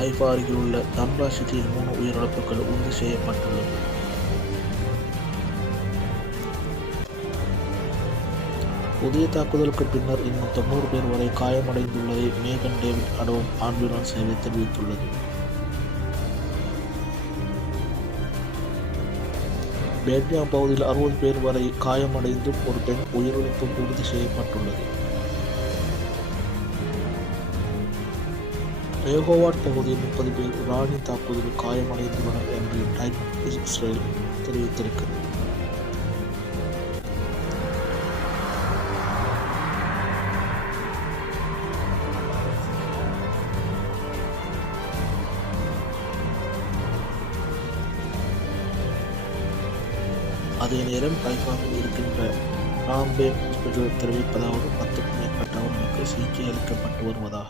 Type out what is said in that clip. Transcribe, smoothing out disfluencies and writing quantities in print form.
Haifa அருகில் உள்ள தம்ரா சிட்டியில் 3 உயிரிழப்புகள் உறுதி செய்யப்பட்டுள்ளது. புதிய தாக்குதலுக்கு பின்னர் இன்னும் 90 பேர் வரை காயமடைந்துள்ளதை மேகன் டேவிட் அடோம் ஆம்புலன்ஸ் சேவை தெரிவித்துள்ளது. பேட்மியான் பகுதியில் 60 பேர் வரை காயமடைந்தும் ஒரு பெண் உயிரிழப்பும் உறுதி செய்யப்பட்டுள்ளது. ரேகோவாட் பகுதியில் 30 பேர் இரானின் தாக்குதலில் காயமடைந்துள்ளனர் என்று டைம் இஸ்ரேல் தெரிவித்திருக்கிறது. அதே நேரம் ஹைஃபாவில் இருக்கின்ற ராம்பேம் ஹாஸ்பிட்டல் தெரிவிப்பதாவது 10க்கும் மேற்பட்டவர்களுக்கு சிகிச்சை அளிக்கப்பட்டு வருவதாக